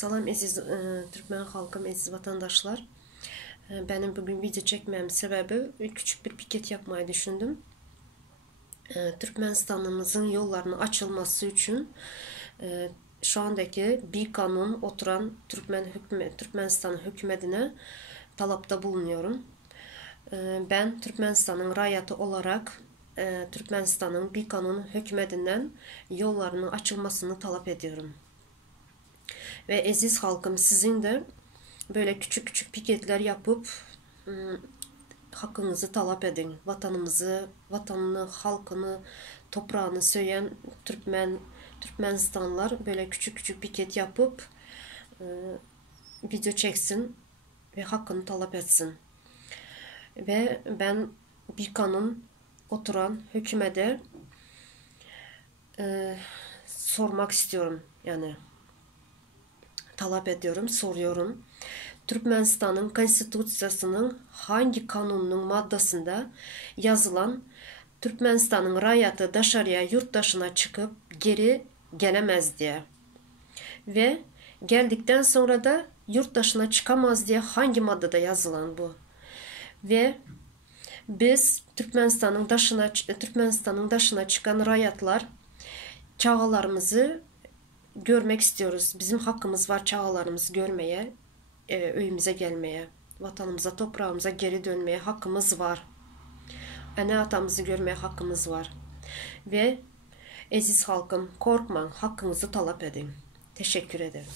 Salam aziz Türkmen halkım, aziz vatandaşlar. Benim bugün video çekmem sebebi küçük bir piket yapmayı düşündüm. Türkmenistan'ımızın yollarının açılması için şu andaki bir kanun oturan Türkmenistan hükümetine talapta bulunuyorum. Ben Türkmenistan'ın rayatı olarak Türkmenistan'ın bir kanun hükümetinden yollarının açılmasını talep ediyorum. Ve aziz halkım, sizin de böyle küçük küçük piketler yapıp hakkınızı talep edin. Vatanımızı, vatanını, halkını, toprağını söyleyen Türkmenistanlılar böyle küçük küçük piket yapıp video çeksin ve hakkını talep etsin. Ve ben bir kanun oturan hükümete sormak istiyorum. Yani talep ediyorum, soruyorum. Türkmenistan'ın konstitusiyasının hangi kanunun maddesinde yazılan Türkmenistan'ın rayatı dışarıya, yurt dışına çıkıp geri gelemez diye. Ve geldikten sonra da yurt dışına çıkamaz diye hangi maddede yazılan bu? Ve biz Türkmenistan'ın dışına çıkan rayatlar çağalarımızı görmek istiyoruz. Bizim hakkımız var çağalarımızı görmeye, öyümüze gelmeye, vatanımıza, toprağımıza geri dönmeye hakkımız var. Ana atamızı görmeye hakkımız var. Ve aziz halkım, korkmayın, hakkınızı talep edin. Teşekkür ederim.